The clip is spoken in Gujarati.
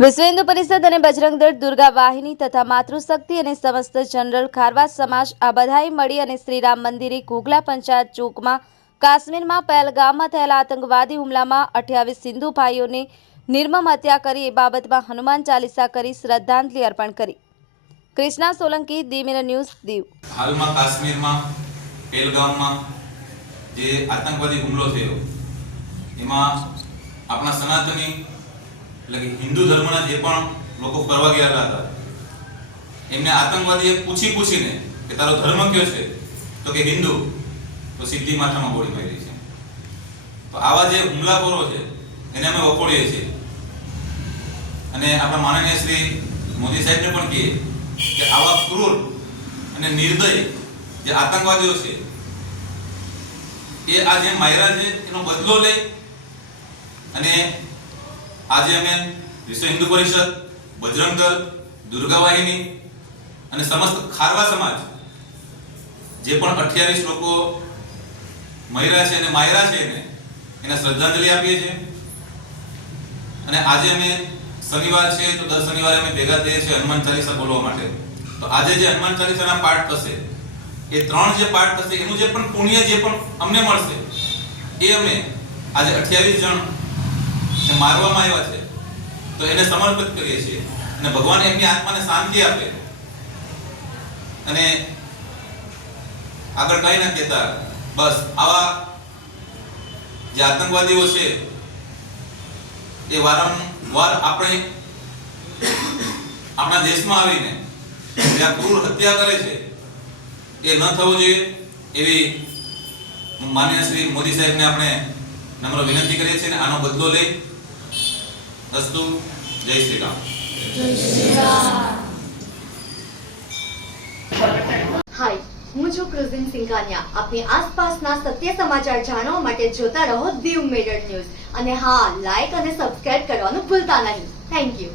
વિશ્વ હિન્દુ પરિષદ અને બજરંગ દળ, દુર્ગા વાહિની તથા માતૃશક્તિ અને સમસ્ત જનરલ ખારવા સમાજ આ બધાએ મળી અને શ્રીરામ મંદિરે ઘોઘલા પંચાયત ચોકમાં કાશ્મીરમાં પહેલગામમાં થયેલા આતંકવાદી હુમલામાં 28 હિન્દુ ભાઈઓને નિર્મમ હત્યા કરી એ બાબતમાં હનુમાન ચાલીસા કરી શ્રદ્ધાંજલિ અર્પણ કરી. કૃષ્ણા સોલંકી, દી મિરર ન્યૂઝ, દીવ. હાલમાં કાશ્મીરમાં પહેલગામમાં જે આતંકવાદી હુમલો થયો એમાં આપણા સનાતની એટલે કે હિન્દુ ધર્મના જે પણ લોકો ફરવા ગયા હતા એમને આતંકવાદીએ પૂછીને કે તારો ધર્મ કયો છે, તો કે હિન્દુ, તો સીધી માથામાં ગોળી મારી છે. તો આવા જે હુમલાખોરો છે એને અમે વખોડીએ છીએ અને આપણા માનનીય શ્રી મોદી સાહેબને પણ કહીએ કે આવા ક્રૂર અને નિર્દય જે આતંકવાદીઓ છે એ આ જે માયરા છે એનો બદલો લે. અને આજે અમે વિશ્વ હિન્દુ પરિષદ, બજરંગ દળ, દુર્ગા વાહિની અને સમસ્ત ખારવા સમાજ જે પણ 28 લોકો મર્યા છે અને માયરા છે એને શ્રદ્ધાંજલિ આપીએ છીએ. અને આજે અમે શનિવાર છે તો દર શનિવારે અમે ભેગા થઈએ છીએ હનુમાન ચાલીસા બોલવા માટે. તો આજે જે હનુમાન ચાલીસાના પાઠ થશે એ 3 જે પાઠ થશે એનું જે પણ પુણ્ય જે પણ અમને મળશે એ અમે આજે 28 જણ મારવામાં આવ્યા છે તો એને સમર્પિત કરીએ છીએ અને ભગવાન એમની આત્માને શાંતિ આપે. અને આગળ કઈ ના કહેતા બસ આવા જે આતંકવાદીઓ છે એ વારંવાર આપણા દેશમાં આવીને જે આ ક્રૂર હત્યા કરે છે એ ન થવું જોઈએ એવી માનનીય શ્રી મોદી સાહેબને આપણે નમ્ર વિનંતી કરીએ છીએ અને આનો બદલો લઈ અસ્તુ. જય શ્રી રામ. હાય, હું છું ક્રુઝિન સિંઘાનિયા. આપની આસપાસના સત્ય સમાચાર જાણવા માટે જોતા રહો દીવ મિરર ન્યૂઝ અને હા, લાઈક અને સબસ્ક્રાઇબ કરવાનું ભૂલતા નહીં. Thank you.